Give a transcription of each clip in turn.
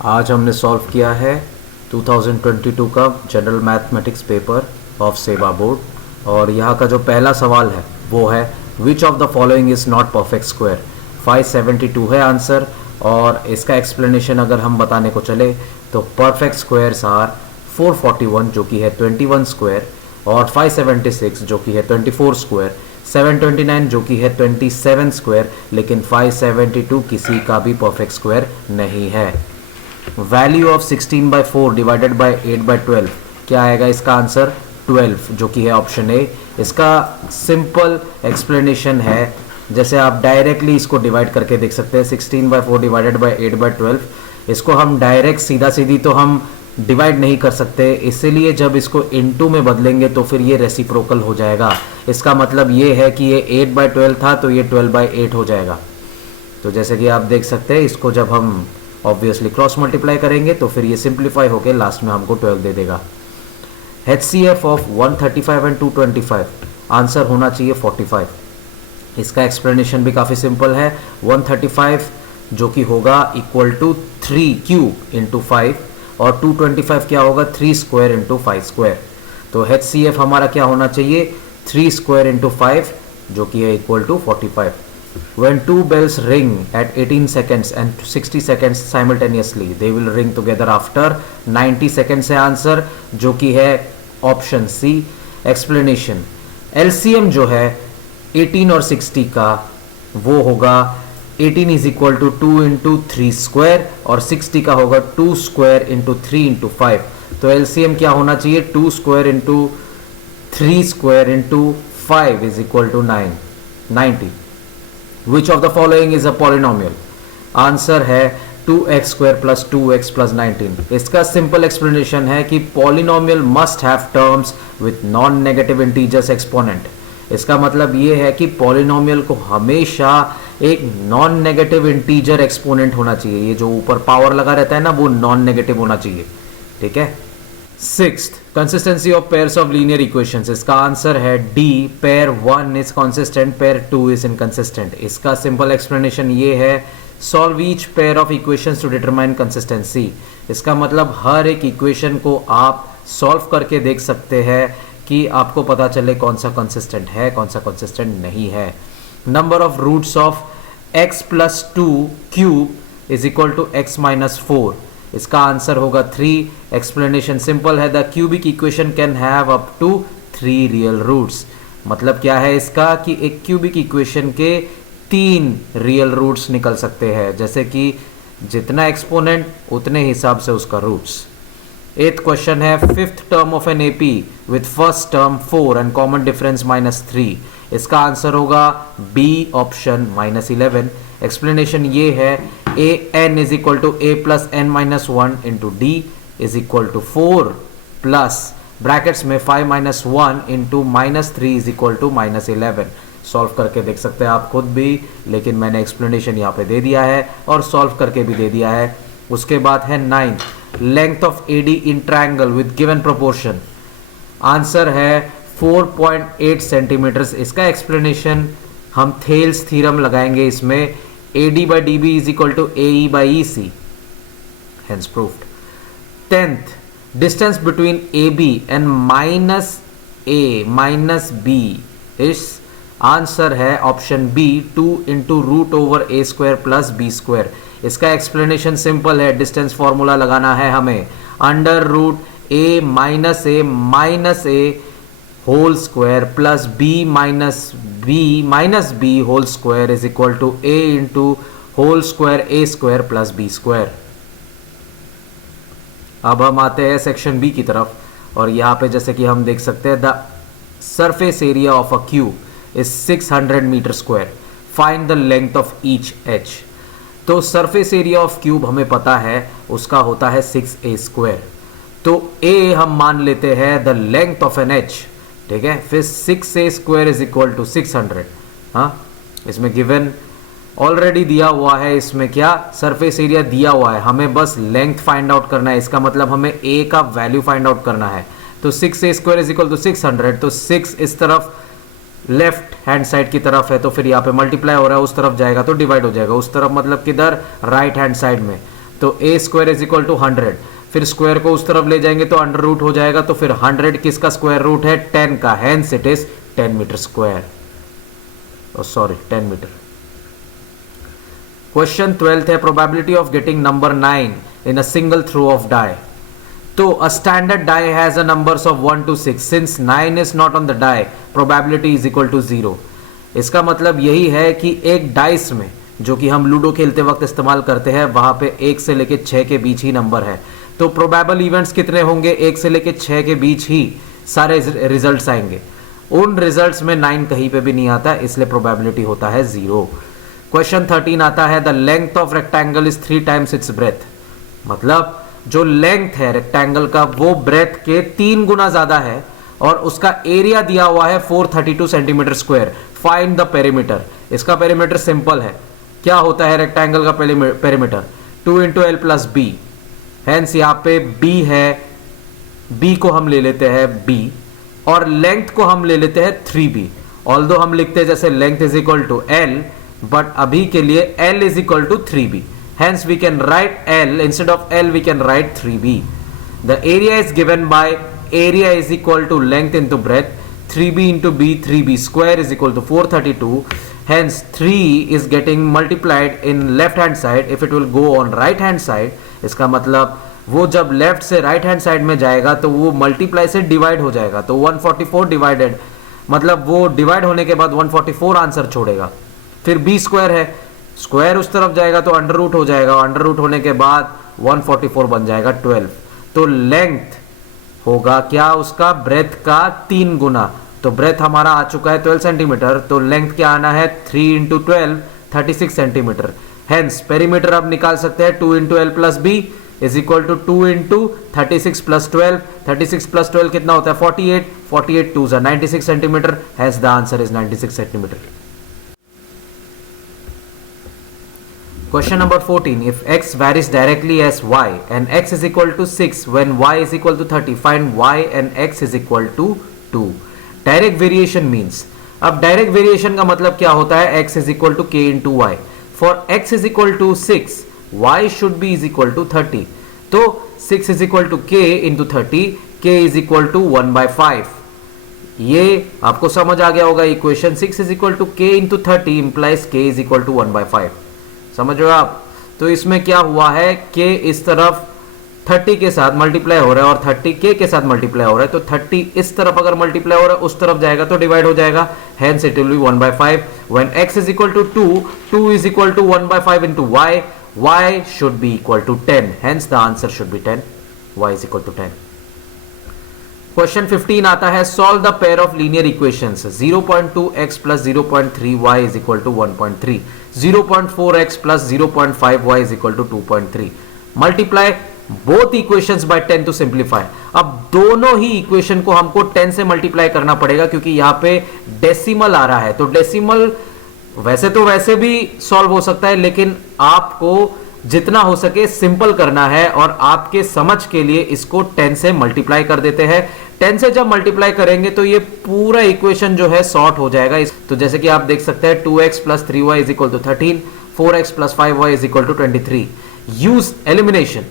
आज हमने सॉल्व किया है 2022 का जनरल मैथमेटिक्स पेपर ऑफ सेवा बोर्ड और यहाँ का जो पहला सवाल है वो है which of the following is not perfect square. 572 है आंसर और इसका एक्सप्लेनेशन अगर हम बताने को चले तो परफेक्ट स्क्वायर्स आर 441 जो कि है 21 स्क्वायर और 576 जो कि है 24 स्क्वायर, 729 जो कि है 27 स्क्वायर, लेकिन 572 किसी का भी परफेक्ट स्क्वायर नहीं है। वैल्यू ऑफ 16/4 डिवाइडेड बाय 8/12 क्या आएगा? इसका आंसर 12 जो कि है ऑप्शन ए। इसका सिंपल एक्सप्लेनेशन है, जैसे आप डायरेक्टली इसको डिवाइड करके देख सकते हैं 16/4 डिवाइडेड बाय 8/12। इसको हम डायरेक्ट सीधा सीधी तो हम डिवाइड नहीं कर सकते, इसीलिए जब इसको इनटू में बदलेंगे तो फिर ये रेसिप्रोकल हो जाएगा। इसका मतलब ये है कि ये 8/12 था तो ये 12/8 हो जाएगा। तो जैसे कि आप देख सकते हैं इसको जब हम ऑब्वियसली क्रॉस मल्टीप्लाई करेंगे तो फिर ये सिंप्लीफाई होकर लास्ट में हमको 12 दे देगा। HCF ऑफ 135 एंड 225 आंसर होना चाहिए 45। इसका एक्सप्लेनेशन भी काफ़ी सिंपल है। 135 जो कि होगा इक्वल टू 3 क्यूब इंटू 5 और 225 क्या होगा 3 स्क्वायर इंटू 5 स्क्वायर। तो HCF हमारा क्या होना चाहिए 3 स्क्वायर इंटू 5 जो कि है equal to 45। When two bells ring at 18 seconds and 60 seconds simultaneously, they will ring together after 90 seconds है आंसर जो कि है ऑप्शन सी। एक्सप्लेनेशन LCM जो है 18 और 60 का वो होगा 18 is equal to 2 into 3 square और 60 का होगा 2 स्क्वायर इंटू 3 इंटू 5। तो LCM क्या होना चाहिए 2 square into 3 square into 5 is equal to 90। Which of the following is a polynomial? Answer है 2x square plus 2x plus 19। इसका सिंपल एक्सप्लेनेशन है कि polynomial must have terms with non negative integers exponent. इसका मतलब ये है कि polynomial को हमेशा एक नॉन नेगेटिव इंटीजर एक्सपोनेंट होना चाहिए। ये जो ऊपर पावर लगा रहता है ना वो नॉन नेगेटिव होना चाहिए, ठीक है। Sixth, consistency of pairs of linear equations. इसका आंसर है D, pair 1 is consistent, pair 2 is inconsistent. इसका सिंपल एक्सप्लेनेशन ये है solve each pair of equations to determine consistency. इसका मतलब हर एक इक्वेशन को आप सॉल्व करके देख सकते हैं कि आपको पता चले कौन सा कंसिस्टेंट है कौन सा कंसिस्टेंट नहीं है। Number of roots of x plus 2 cube is equal to x minus 4। इसका आंसर होगा 3। एक्सप्लेनेशन सिंपल है, the cubic equation can have up to 3 real roots. मतलब क्या है इसका कि एक क्यूबिक इक्वेशन के 3 रियल रूट्स निकल सकते हैं, जैसे कि जितना एक्सपोनेंट उतने हिसाब से उसका रूट्स। 8th क्वेश्चन है fifth term of an AP with first term 4 and common difference -3। इसका आंसर होगा बी ऑप्शन -11। एक्सप्लेनेशन ये है an is equal to a plus n minus 1 into d is equal to 4 plus brackets में 5 minus 1 into -3 is equal to -11। Solve करके देख सकते हैं आप खुद भी, लेकिन मैंने एक्सप्लेनेशन यहाँ पे दे दिया है और सॉल्व करके भी दे दिया है। उसके बाद है 9th, length of AD in triangle with given proportion. Answer है 4.8 सेंटीमीटर्स। इसका एक्सप्लेनेशन हम थेल्स थ्योरम लगाएंगे इसमें, AD by DB is equal to AE by EC, hence proved। 10th, distance between AB and minus A minus B is answer है option B 2 into root over A square plus B square. इसका explanation simple है, distance formula लगाना है हमें, under root A minus A whole square plus B minus B whole square is equal to A into whole square A square plus B square. अब हम आते हैं section B की तरफ और यहाँ पे जैसे कि हम देख सकते हैं the surface area of a cube is 600 metre square, find the length of each edge. तो सरफेस एरिया ऑफ क्यूब हमें पता है उसका होता है 6a स्क्वायर, तो a हम मान लेते हैं the length of an edge, ठीक है। फिर 6a square is equal to 600। हाँ, इसमें गिवन ऑलरेडी दिया हुआ है, इसमें क्या सरफेस एरिया दिया हुआ है, हमें बस लेंथ फाइंड आउट करना है। इसका मतलब हमें a का वैल्यू फाइंड आउट करना है। तो 6a square is equal to 600, तो 6 इस तरफ लेफ्ट हैंड साइड की तरफ है, तो फिर यहाँ पे मल्टीप्लाई हो रहा है, उस तरफ जाएगा तो डिवाइड हो जाएगा। उस तरफ मतलब किधर, राइट हैंड साइड में। तो a square is equal to 100, फिर स्क्वायर को उस तरफ ले जाएंगे तो अंडर रूट हो जाएगा, तो फिर 100 किसका स्क्वायर रूट है? 10 का, hence it is 10 metre square, sorry 10 metre. Question 12th है, probability of getting number 9 in a single throw of die. तो a standard die has a numbers of 1 to 6, since 9 is not on the die, probability is equal to 0। इसका मतलब यही है कि एक dice में, जो कि हम लूडो खेलते वक्त इस्तेमाल करते हैं, वहां पे 1 से लेके 6 के बीच ही नंबर है। तो प्रोबेबल इवेंट्स कितने होंगे? 1 से लेके 6 के बीच ही सारे रिजल्ट्स आएंगे। उन रिजल्ट्स में 9 कहीं पे भी नहीं आता, इसलिए प्रोबेबिलिटी होता है 0। क्वेश्चन 13 आता है, the length of rectangle is 3 times it's breath. मतलब जो लेंथ है रेक्टेंगल का वो ब्रेथ के 3 गुना ज्यादा है, और उसका एरिया दिया हुआ है 432 centimetre square. Find the perimeter. इसका पेरीमीटर सिंपल है, क्या होता है रेक्टेंगल का perimeter? 2 into l plus b। Hence यहाँ पे b है, b को हम ले लेते हैं b, और लेंथ को हम ले लेते हैं 3b। ऑल्दो हम लिखते हैं जैसे length is equal to l, but अभी के लिए l is equal to 3b। Hence we can write l, instead of l we can write 3b। The area is given by area is equal to length into breadth, 3b into b, 3b square is equal to 432. Hence 3 is getting multiplied in left hand side. If it will go on right hand side, इसका मतलब वो जब left से right hand side में जाएगा तो वो multiply से डिवाइड हो जाएगा, तो 144 डिवाइडेड, मतलब वो डिवाइड होने के बाद 144 आंसर छोड़ेगा। फिर b स्क्वायर है, स्क्वायर उस तरफ जाएगा तो अंडर रूट हो जाएगा, अंडर रूट होने के बाद 144 बन जाएगा 12। तो लेंथ होगा क्या? उसका ब्रेथ का 3 गुना। तो ब्रेथ हमारा आ चुका है 12 सेंटीमीटर, तो लेंथ क्या आना है? 3 into 12, 36 सेंटीमीटर। हेंस पेरीमीटर अब निकाल सकते हैं, 2 into l plus b is equal to 2 into 36 plus 12, 36 plus 12 कितना होता है? 48, 48 2 96 centimetre. Hence the answer is 96 centimetre. Question number 14. If x varies directly as y and x is equal to 6 when y is equal to 30, find y and x is equal to 2. Direct variation means, अब direct variation का मतलब क्या होता है? x is equal to k into y. For x is equal to 6, y should be is equal to 30. तो 6 is equal to k into 30, k is equal to 1 by 5. ये आपको समझ आ गया होगा equation. 6 is equal to k into 30 implies k is equal to 1 by 5. समझ रहे हो आप? तो इसमें क्या हुआ है, k इस तरफ 30 के साथ मल्टीप्लाई हो रहा है और 30 k के साथ मल्टीप्लाई हो रहा है, तो 30 इस तरफ अगर मल्टीप्लाई हो रहा है उस तरफ जाएगा तो डिवाइड हो जाएगा। Hence it will be 1 by 5। When x is equal to 2, 2 is equal to 1 by 5 into y, y should be equal to 10। Hence the answer should be 10, y is equal to 10। Question 15 आता है, solve the pair of linear equations 0.2x plus 0.3y is equal to 1.3, 0.4x plus 0.5y is equal to 2.3. Multiply both equations by 10 to simplify. अब दोनों ही equation को हमको 10 से multiply करना पड़ेगा क्योंकि यहां पे डेसिमल आ रहा है, तो डेसिमल वैसे तो वैसे भी सॉल्व हो सकता है, लेकिन आपको जितना हो सके सिंपल करना है, और आपके समझ के लिए इसको 10 से मल्टीप्लाई कर देते हैं। 10 से जब मल्टीप्लाई करेंगे तो ये पूरा इक्वेशन जो है सॉर्ट हो जाएगा। तो जैसे कि आप देख सकते हैं 2x plus 3y is equal to 13, 4x plus 5y is equal to 23. Use elimination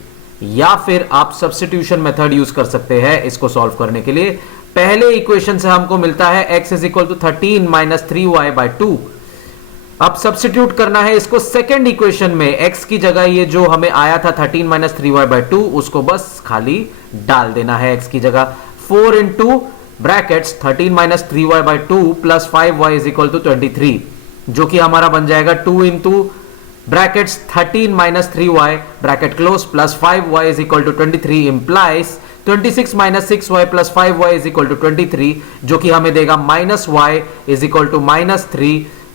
या फिर आप सब्स्टिट्यूशन मेथड यूज कर सकते हैं इसको सॉल्व करने के लिए। पहले इक्वेशन से हमको मिलता है x is equal to 13 minus 3y by 2। अब सब्स्टिट्यूट करना है इसको सेकेंड इक्वेशन में, x की जगह ये जो हमें आया था 13 minus 3y by 2, उसको बस खाली डाल देना है x की जगह। 4 into brackets 13 minus 3y by 2 plus 5y is equal to 23, जो कि हमारा बन जाएगा 2 into brackets 13 minus 3y bracket close plus 5y is equal to 23 implies 26 minus 6y plus 5y is equal to 23, जो कि हमें देगा minus y is equal to minus 3।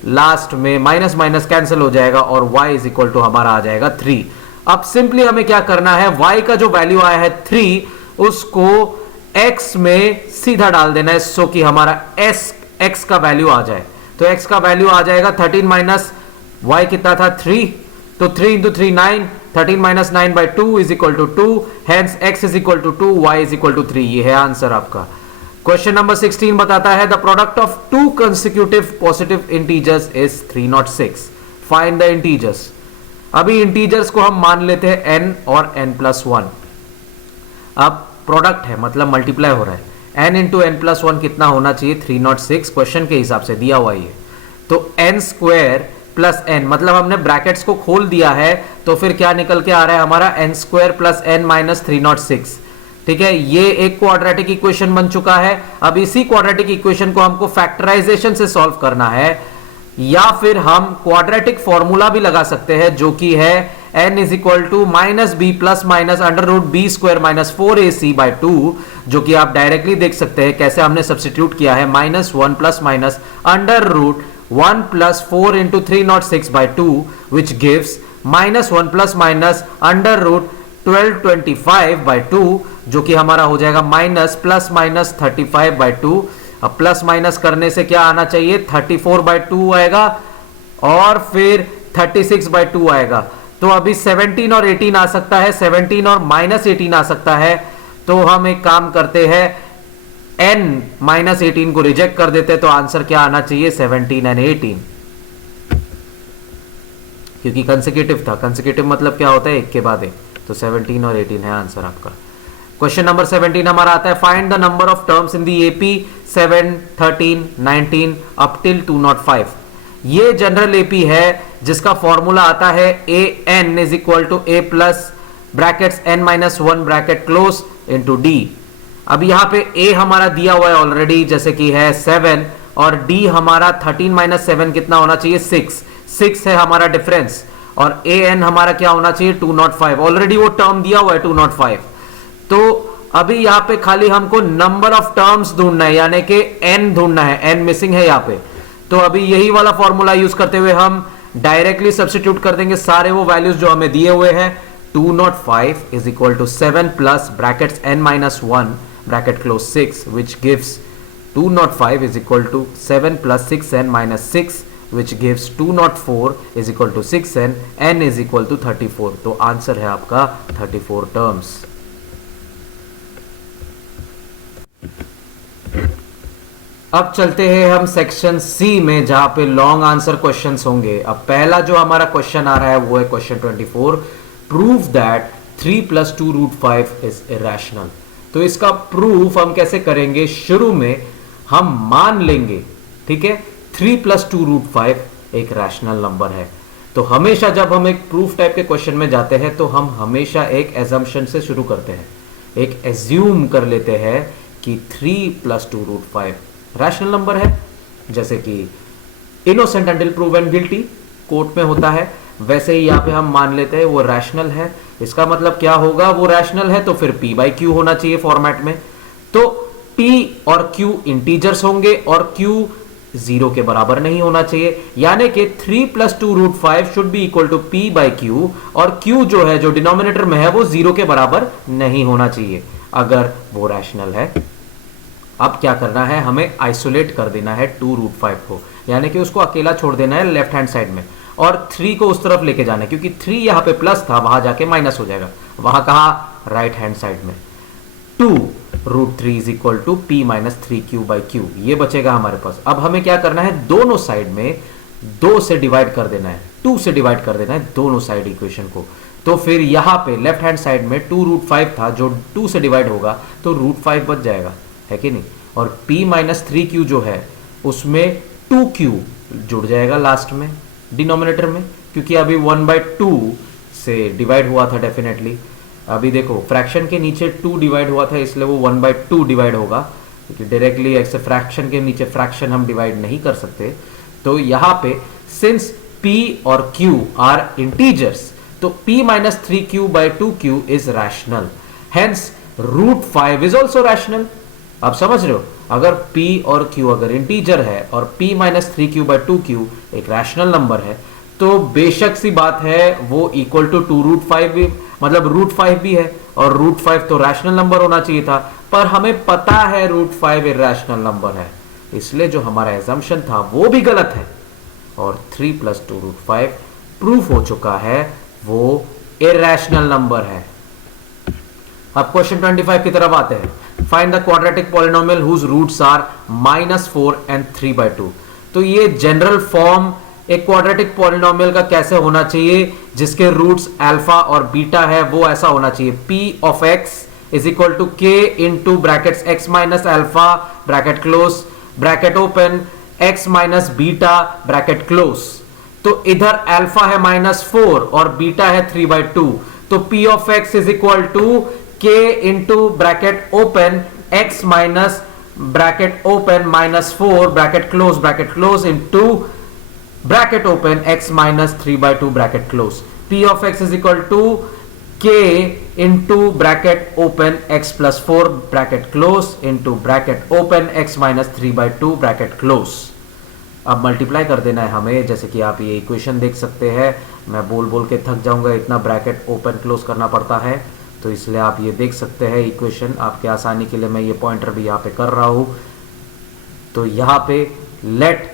Last में माइनस माइनस कैंसिल हो जाएगा और y इज इक्वल टू हमारा आ जाएगा 3। अब सिंपली हमें क्या करना है, y का जो वैल्यू आया है 3 उसको x में सीधा डाल देना है, सो कि हमारा x का वैल्यू आ जाए। तो x का वैल्यू आ जाएगा 13 माइनस y कितना था 3, तो 3 into 3 9, 13 minus 9 by 2 is equal to 2, hence x is equal to 2, y is equal to 3। ये है आंसर आपका। क्वेश्चन नंबर 16 बताता है, the product of 2 consecutive positive integers is 306, find the integers. अभी इंटीजर्स को हम मान लेते हैं n और n+1। अब प्रोडक्ट है मतलब मल्टीप्लाई हो रहा है, n इंटू n+1 कितना होना चाहिए 306, क्वेश्चन के हिसाब से दिया हुआ है। तो n स्क्वायर प्लस n, मतलब हमने ब्रैकेट्स को खोल दिया है, तो फिर क्या निकल के आ रहा है हमारा n square plus n minus 306। ठीक है, ये एक क्वाड्रेटिक इक्वेशन बन चुका है। अब इसी क्वाड्रेटिक इक्वेशन को हमको फैक्टराइजेशन से सॉल्व करना है, या फिर हम क्वाड्रेटिक फॉर्मूला भी लगा सकते हैं जो कि है n is equal to minus b plus minus under root b square minus 4ac/2, जो कि आप डायरेक्टली देख सकते हैं कैसे हमने सब्सटीट्यूट किया है, -1 plus minus under root 1 plus 4 into 306/2 which gives -1 plus minus under root 1225/2, जो कि हमारा हो जाएगा माइनस प्लस माइनस 35/2। अब प्लस माइनस करने से क्या आना चाहिए 34/2 आएगा और फिर 36/2 आएगा। तो अभी 17 और 18 आ सकता है, 17 और -18 आ सकता है। तो हम एक काम करते हैं, n -18 को रिजेक्ट कर देते, तो आंसर क्या आना चाहिए 17 एंड 18, क्योंकि कंसेक्यूटिव था। कंसेक्यूटिव मतलब क्या होता है, एक के बाद एक, तो 17 और 18 है आंसर आपका। क्वेश्चन नंबर 17 हमारा आता है, find the number of terms in the AP 7, 13, 19 up till 205। ये जनरल एपी है जिसका फॉर्मूला आता है a n is equal to a plus brackets n minus 1 bracket close into d. अब यहां पे ए हमारा दिया हुआ है ऑलरेडी, जैसे कि है 7, और डी हमारा 13 माइनस 7 कितना होना चाहिए 6 है हमारा डिफरेंस, और ए एन हमारा क्या होना चाहिए 205। ऑलरेडी वो टर्म दिया हुआ है 205। तो अभी यहां पे खाली हमको नंबर ऑफ टर्म्स ढूंढना है, यानी कि n ढूंढना है, n मिसिंग है यहां पे। तो अभी यही वाला फॉर्मूला यूज करते हुए हम डायरेक्टली सब्स्टिट्यूट कर देंगे सारे वो वैल्यूज जो हमें दिए हुए हैं। 205 is equal to 7 plus brackets n minus 1 bracket close 6 which gives 205 is equal to 7 plus 6n minus 6 which gives 204 is equal to 6n, n is equal to 34। तो आंसर है आपका 34 टर्म्स। अब चलते हैं हम सेक्शन सी में, जहां पे लॉन्ग आंसर क्वेश्चंस होंगे। अब पहला जो हमारा क्वेश्चन आ रहा है वो है question 24, prove that 3 + 2√5 is irrational. तो इसका प्रूफ हम कैसे करेंगे, शुरू में हम मान लेंगे, ठीक है, 3 + 2√5 एक रैशनल नंबर है। तो हमेशा जब हम एक प्रूफ टाइप के क्वेश्चन में जाते हैं तो हम हमेशा एक एजम्पशन से शुरू करते हैं, एक एज्यूम कर लेते हैं कि 3 + 2√5 रैशनल नंबर है। जैसे कि innocent until proven guilty court में होता है, वैसे ही यहां पे हम मान लेते हैं वो रैशनल है। इसका मतलब क्या होगा, वो रैशनल है तो फिर p/q होना चाहिए फॉर्मेट में। तो p और q इंटीजर्स होंगे और q 0 के बराबर नहीं होना चाहिए, यानी कि 3 + 2√5 should be equal to p/q, और q जो है, जो डिनोमिनेटर में है, वो 0 के बराबर नहीं होना चाहिए अगर वो रैशनल है। अब क्या करना है, हमें आइसोलेट कर देना है 2√5 को, यानी कि उसको अकेला छोड़ देना है लेफ्ट हैंड साइड में, और 3 को उस तरफ लेके जाना है, क्योंकि 3 यहां पे प्लस था, वहां जाके माइनस हो जाएगा। वहां कहा, राइट हैंड साइड में। 2√3 is equal to p - 3q/q, ये बचेगा हमारे पास। अब हमें क्या करना है, दोनों साइड में 2 से डिवाइड कर देना है, 2 से डिवाइड कर देना है दोनों साइड इक्वेशन को। तो फिर यहां पे लेफ्ट हैंड साइड में 2√5 था, जो 2 से डिवाइड होगा तो √5 बच जाएगा, है कि नहीं। और p - 3q जो है उसमें 2q जुड़ जाएगा लास्ट में डिनोमिनेटर में, क्योंकि अभी 1/2 से डिवाइड हुआ था डेफिनेटली। अभी देखो फ्रैक्शन के नीचे 2 डिवाइड हुआ था, इसलिए वो 1/2 डिवाइड होगा, क्योंकि डायरेक्टली ऐसे फ्रैक्शन के नीचे फ्रैक्शन हम डिवाइड नहीं कर सकते। तो यहां पे सिंस p और q आर इंटीजर्स, तो p - 3q/2q is rational, hence √5 is also rational. आप समझ रहे हो, अगर p और q अगर इंटीजर है और p - 3q/2q एक रैशनल नंबर है, तो बेशक सी बात है वो इक्वल टू 2√5 भी, मतलब √5 भी है, और √5 तो रैशनल नंबर होना चाहिए था, पर हमें पता है √5 इरैशनल नंबर है, इसलिए जो हमारा एजम्पशन था वो भी गलत है, और 3 + 2√5 प्रूफ हो चुका है वो इरैशनल नंबर है। अब क्वेश्चन 25 की तरफ आते हैं, find the quadratic polynomial whose roots are -4 and 3/2। तो ये जनरल फॉर्म एक क्वाड्रेटिक पॉलिनोमियल का कैसे होना चाहिए, जिसके रूट्स अल्फा और बीटा है, वो ऐसा होना चाहिए p of x is equal to k into brackets x minus alpha bracket close bracket open x minus beta bracket close. तो इधर अल्फा है -4 और बीटा है 3/2, तो p of x is equal to k into bracket open x minus bracket open -4 bracket close into bracket open x minus 3/2 bracket close. p of x is equal to k into bracket open x plus 4 bracket close into bracket open x minus 3/2 bracket close. अब multiply कर देना है हमें, जैसे कि आप ये equation देख सकते हैं। मैं बोल बोल के थक जाऊंगा, इतना ब्रैकेट ओपन क्लोज करना पड़ता है, तो इसलिए आप ये देख सकते हैं इक्वेशन। आपके आसानी के लिए मैं ये पॉइंटर भी यहाँ पे कर रहा हूं। तो यहाँ पे लेट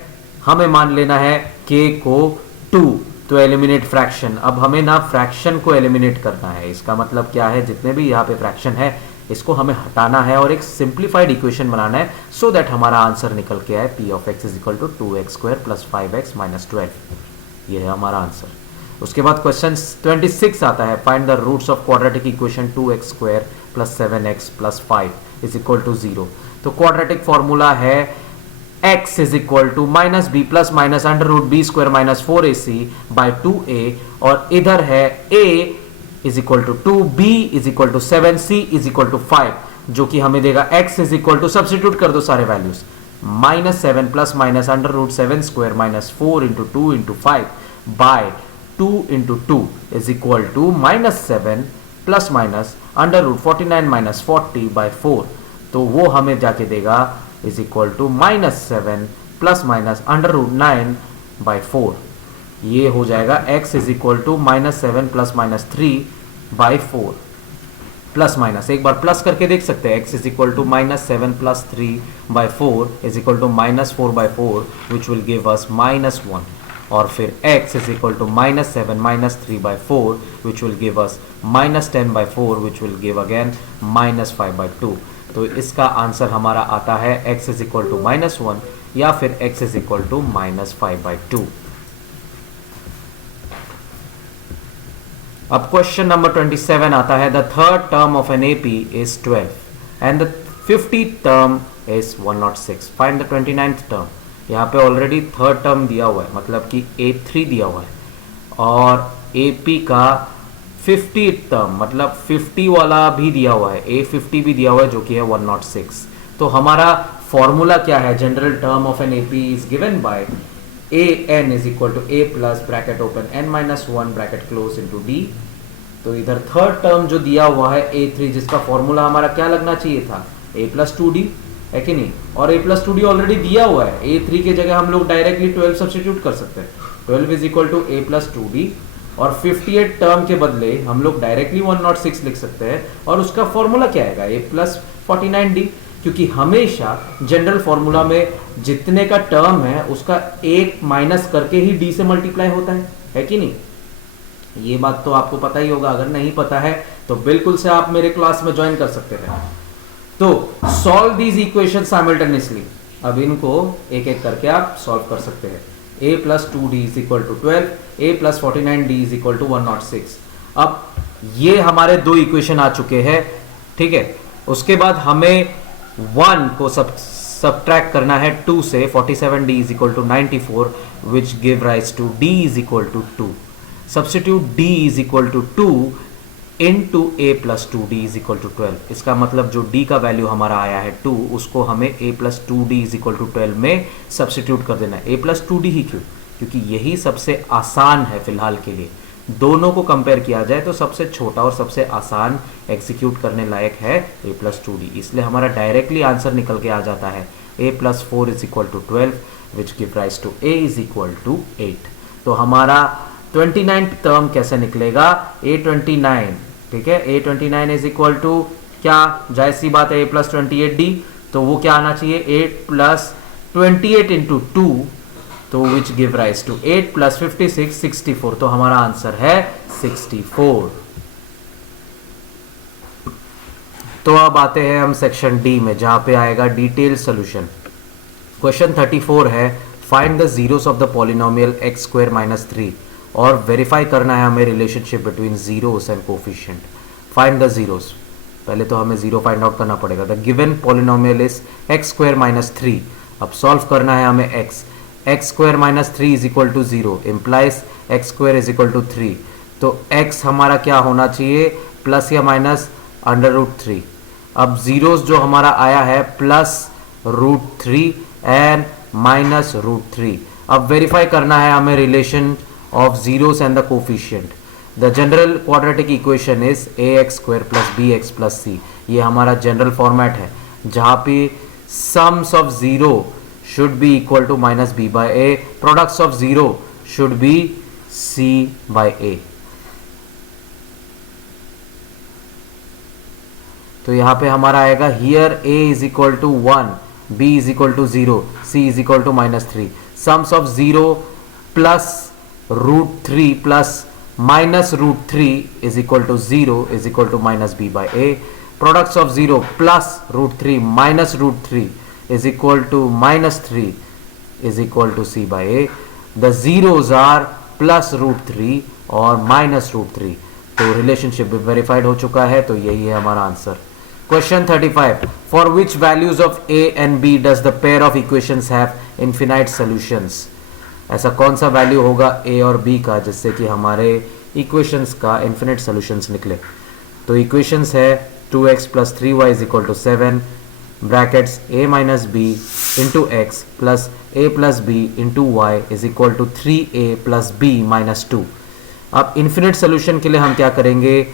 हमें मान लेना है k को 2, तो एलिमिनेट फ्रैक्शन। अब हमें ना फ्रैक्शन को एलिमिनेट करना है, इसका मतलब क्या है, जितने भी यहाँ पे फ्रैक्शन है इसको हमें हटाना है और एक सिंप्लीफाइड इक्वेशन बनाना है, सो दैट हमारा आंसर निकल के आए p of x is equal to 2x square plus 5x minus 12। ये है हमारा आंसर। उसके बाद क्वेश्चन 26 आता है, find the roots of quadratic equation 2x square plus 7x plus 5 is equal to 0। तो क्वाड्रेटिक फॉर्मूला है x is equal to minus b plus minus under root b square minus 4ac by 2a, और इधर है a is equal to 2, b is equal to 7, c is equal to 5, जो कि हमें देगा x is equal to, substitute कर दो सारे values, -7 plus minus under root 7 square minus 4 into 2 into 5 by 2 into 2 is equal to -7 plus minus under root 49 minus 40 by 4, तो वो हमें जाके देगा is equal to -7 plus minus under root 9 by 4। ये हो जाएगा x is equal to -7 plus minus 3 by 4 plus minus, एक बार प्लस करके देख सकते हैं, x is equal to -7 plus 3 by 4 is equal to -4 by 4 which will give us -1, और फिर x is equal to -7 minus 3 by 4 which will give us -10 by 4 which will give again -5 by 2। तो इसका answer हमारा आता है x is equal to -1 या फिर x is equal to -5 by 2। अब क्वेश्चन नंबर 27 आता है, the third term of an AP is 12 and the 50th term is 106, find the 29th term. यहाँ पे ऑलरेडी थर्ड टर्म दिया हुआ है, मतलब कि A3 दिया हुआ है, और AP का 50th टर्म मतलब 50 वाला भी दिया हुआ है, A50 भी दिया हुआ है, जो कि है 106। तो हमारा फॉर्मूला क्या है, general term of an AP is given by an is equal to a plus bracket open n minus 1 bracket close into d। तो इधर थर्ड टर्म जो दिया हुआ है A3, जिसका फॉर्मूला हमारा क्या लगना चाहिए था, a प्लस 2d, है कि नहीं, और a प्लस 2d ऑलरेडी दिया हुआ है। A3 के जगह हम लोग डायरेक्टली 12 सब्स्टिट्यूट कर सकते हैं, 12 is equal to a plus 2d, और 58 टर्म के बदले हम लोग डायरेक्टली 106 लिख सकते हैं, और उसका फॉर्मूला क्या आएगा, a प्लस 49d, क्योंकि हमेशा जनरल फॉर्मूला में जितने का टर्म है उसका एक माइनस करके ही d से मल्टीप्लाई होता है कि नहीं। ये बात तो आपको पता ही होगा, अगर नहीं पता है तो बिल्कुल से आप मेरे क्लास में ज्वाइन कर सकते हैं। तो सॉल्व दीज इक्वेशन साइमल्टेनियसली, अब इनको एक एक करके आप सॉल्व कर सकते हैं। a plus 2d is equal to 12, a plus 49d is equal to 106। अब ये हमारे दो इक्वेशन आ चुके हैं, ठीक है। उसके बाद हमें 1 को सब्ट्रैक्ट करना है 2 से, 47d is equal to 94 which give rise to d is equal to 2। Substitute d is equal to 2 into a plus 2d is equal to 12। इसका मतलब जो d का वैल्यू हमारा आया है 2, उसको हमें a plus 2d is equal to 12 में सब्स्टिट्यूट कर देना है। a प्लस 2d ही क्यों, क्योंकि यही सबसे आसान है फिलहाल के लिए। दोनों को कंपेयर किया जाए तो सबसे छोटा और सबसे आसान एग्जीक्यूट करने लायक है a प्लस 2d, इसलिए हमारा डायरेक्टली आंसर निकल के आ जाता है a plus 4 is equal to 12 which give rise to a is equal to 8। तो हमारा 29th टर्म कैसे निकलेगा, a29, ठीक है। a29 इज इक्वल टू क्या, जाहिर सी बात है a प्लस 28d, तो वो क्या आना चाहिए, 8 प्लस 28 इंटू 2, तो which give rise to 8 plus 56 64। तो हमारा आंसर है 64। तो अब आते हैं हम सेक्शन डी में, जहां पे आएगा डिटेल सॉल्यूशन। क्वेश्चन 34 है, find the zeros of the polynomial x square minus 3 और वेरीफाई करना है हमें relationship between zeros and coefficient. Find the zeros, पहले तो हमें जीरो फाइंड आउट करना पड़ेगा। The given polynomial is x square minus 3। अब सॉल्व करना है हमें x square minus 3 is equal to 0 implies x square is equal to 3। तो x हमारा क्या होना चाहिए, प्लस या माइनस अंडर रूट 3। अब जीरोस जो हमारा आया है plus root 3 and minus root 3। अब वेरीफाई करना है हमें relation of zeros and the coefficient. The general quadratic equation is ax square plus bx plus c। ये हमारा जनरल फॉर्मेट है जहां पे sums of zero should be equal to minus b by a, products of zero should be c by a। तो यहां पे हमारा आएगा here a is equal to 1, b is equal to 0, c is equal to minus 3। Sums of zero plus root 3 plus minus root 3 is equal to 0 is equal to minus b by a। Products of zero plus root 3 minus root 3 is equal to minus 3 is equal to c by a। The zeros are plus root 3 और minus root 3। तो relationship भी verified हो चुका है, तो यही है हमारा answer. Question 35, for which values of a and b does the pair of equations have infinite solutions. ऐसा कौन सा वैल्यू होगा a और b का जिससे कि हमारे इक्वेशंस का इन्फिनिट सॉल्यूशंस निकले। तो इक्वेशंस है 2x plus 3y is equal to 7 brackets a minus b into x plus a plus b into y is equal to 3a plus b minus 2। अब इन्फिनिट सोल्यूशन के लिए हम क्या करेंगे,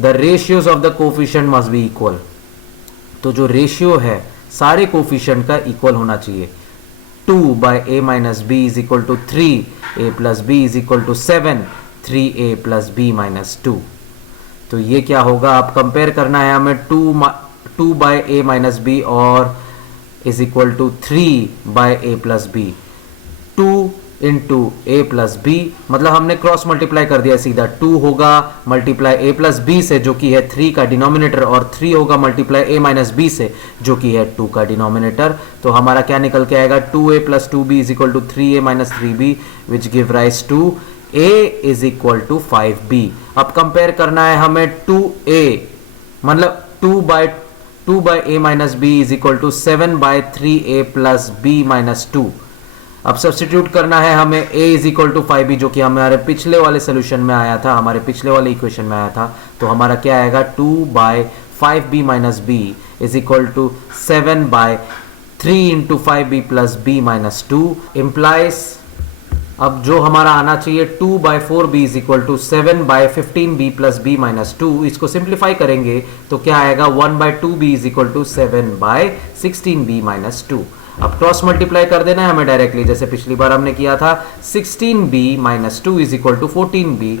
the ratios of the coefficient must be equal. तो जो ratio है सारे कोफिशिएंट का इक्वल होना चाहिए। 2 by a minus b is equal to 3, a plus b is equal to 7, 3a plus b minus 2। तो ये क्या होगा, अब कंपेयर करना है हमें 2 बाय a माइनस बी और is equal to 3 by a plus b. 2 into a plus b, मतलब हमने क्रॉस मल्टीप्लाई कर दिया सीधा। 2 होगा मल्टीप्लाई ए प्लस बी से जो कि है 3 का डिनोमिनेटर, और 3 होगा मल्टीप्लाई ए माइनस बी से जो कि है 2 का डिनोमिनेटर। तो हमारा क्या निकल के आएगा, 2a plus 2b is equal to 3a minus 3b which give rise to a is equal to 5b। अब कंपेयर करना है हमें 2a मतलब 2 by a minus b is equal to 7 by 3a plus b minus 2। अब substitute करना है हमें a is equal to 5b जो कि हमारे पिछले वाले सोल्यूशन में आया था, हमारे पिछले वाले इक्वेशन में आया था। तो हमारा क्या आएगा, 2 by 5b minus b is equal to 7 by 3 into 5b plus b minus 2 implies. अब जो हमारा आना चाहिए 2 by 4b is equal to 7 by 15b plus b minus 2। इसको सिंप्लीफाई करेंगे तो क्या आएगा, 1 by 2b is equal to 7 by 16b minus 2। अब क्रॉस मल्टीप्लाई कर देना है हमें डायरेक्टली, जैसे पिछली बार हमने किया था। 16b minus 2 is equal to 14b,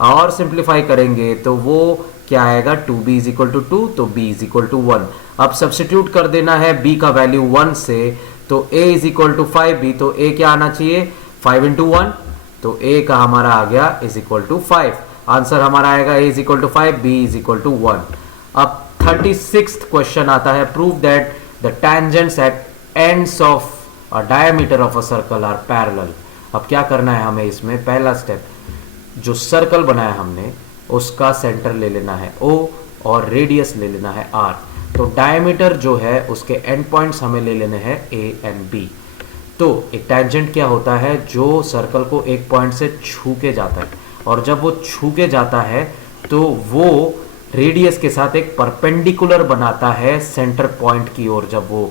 और सिंप्लीफाई करेंगे तो वो क्या आएगा, 2b इज इक्वल टू 2, तो b इज इक्वल टू 1। अब सब्स्टिट्यूट कर देना है b का वैल्यू 1 से, तो a is equal to 5b, तो a क्या आना चाहिए, 5 इंटू 1, तो a का हमारा आ गया इज इक्वल टू 5। आंसर हमारा आएगा a is equal to 5, b is equal to 1। अब 36th क्वेश्चन आता है, prove that the tangents at ends of a diameter of a circle are parallel। अब क्या करना है हमें इसमें, पहला स्टेप, जो सर्कल बनाया हमने उसका सेंटर ले लेना है O और रेडियस ले लेना है R। तो डायमीटर जो है उसके एंड पॉइंट्स हमें ले लेने हैं A एंड B। तो एक टेंजेंट क्या होता है, जो सर्कल को एक पॉइंट से छू के जाता है, और जब वो छू के जाता है तो वो रेडियस के साथ एक परपेंडिकुलर बनाता है सेंटर पॉइंट की ओर जब वो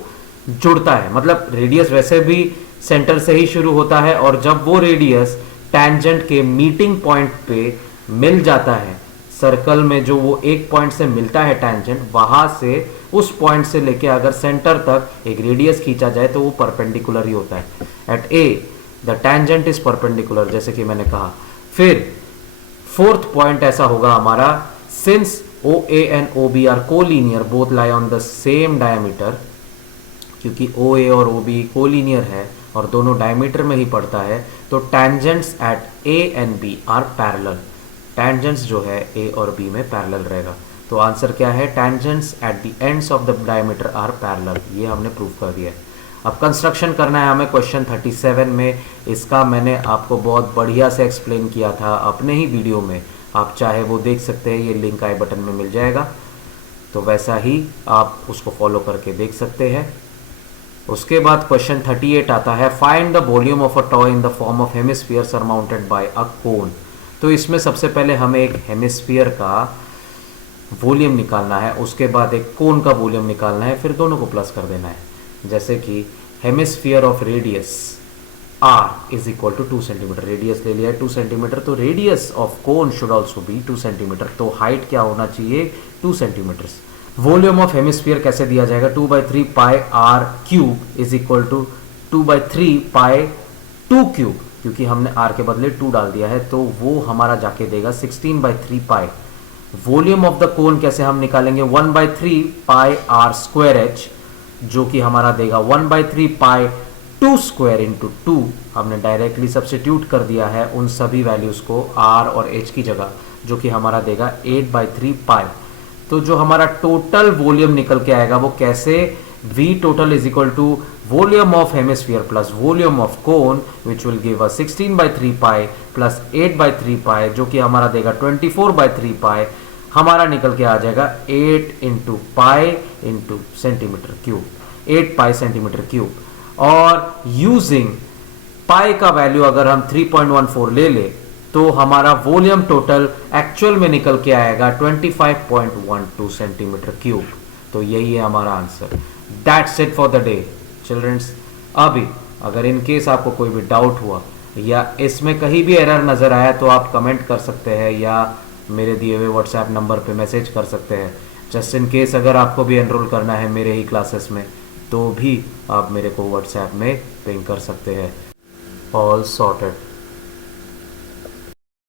जुड़ता है। मतलब रेडियस वैसे भी सेंटर से ही शुरू होता है, और जब वो रेडियस टैंजेंट के मीटिंग पॉइंट पे मिल जाता है सर्कल में, जो वो एक पॉइंट से मिलता है टैंजेंट, वहां से उस पॉइंट से लेके अगर सेंटर तक एक रेडियस खींचा जाए तो वो परपेंडिकुलर ही होता है। At a the tangent is perpendicular, जैसे कि मैंने कहा। फिर फोर्थ पॉइंट ऐसा होगा हमारा, since OA and OB are collinear both lie on the same diameter, क्योंकि OA और OB कोलिनियर है और दोनों डायमीटर में ही पड़ता है, तो tangents at A and B are parallel. Tangents जो है A और B में पैरेलल रहेगा। तो आंसर क्या है, tangents at the ends of the diameter are parallel. ये हमने प्रूव कर दिया है। अब कंस्ट्रक्शन करना है हमें क्वेश्चन 37 में। इसका मैंने आपको बहुत बढ़िया से एक्सप्लेन किया था अपने ही वीडियो में, आप चाहे वो देख सकते हैं, ये लिंक आई बटन में मिल जाएगा, तो वैसा ही आप उसको फॉलो करके देख सकते हैं। उसके बाद क्वेश्चन 38 आता है, find the volume of a toy in the form of hemisphere surmounted by a cone. तो इसमें सबसे पहले हमें एक हेमिस्फीयर का वॉल्यूम निकालना है, उसके बाद एक कोन का वॉल्यूम निकालना है, फिर दोनों को प्लस कर देना है। जैसे कि hemisphere of radius r is equal to 2 centimetre, radius ले लिया है 2 सेंटीमीटर, तो radius of cone should also be 2 centimetre, तो हाइट क्या होना चाहिए 2 सेंटीमीटर। वॉल्यूम ऑफ हेमिस्फीयर कैसे दिया जाएगा, 2/3 pi r cube is equal to 2/3 pi 2 cube, क्योंकि हमने r के बदले 2 डाल दिया है, तो वो हमारा जाके देगा 16/3 पाई। वॉल्यूम ऑफ द कोन कैसे हम निकालेंगे, 1/3 पाई r स्क्वायर h, जो कि हमारा देगा 1/3 पाई 2 स्क्वायर इंटू 2। हमने डायरेक्टली सब्स्टिट्यूट कर दिया है उन सभी वैल्यूज को r और h की जगह, जो कि हमारा देगा 8/3 पाई। तो जो हमारा टोटल वॉल्यूम निकल के आएगा वो कैसे, v total is equal to volume of hemisphere plus volume of cone, which will give us 16/3 pi plus 8/3 pi, जो कि हमारा देगा 24/3 pi। हमारा निकल के आ जाएगा 8 into pi into centimetre cube, 8 पाई सेंटीमीटर क्यूब। और यूजिंग पाई का वैल्यू अगर हम 3.14 ले ले तो हमारा वॉल्यूम टोटल एक्चुअल में निकल के आएगा 25.12 सेंटीमीटर क्यूब। तो यही है हमारा answer. That's it for the day childrens. अभी अगर इन केस आपको कोई भी डाउट हुआ या इसमें कहीं भी एरर नज़र आया तो आप कमेंट कर सकते हैं या मेरे दिए हुए व्हाट्सएप नंबर पे मैसेज कर सकते हैं। जस्ट इन केस अगर आपको भी एनरोल करना है मेरे ही क्लासेस में तो भी आप मेरे को व्हाट्सएप में पिंग कर सकते हैं। All sorted.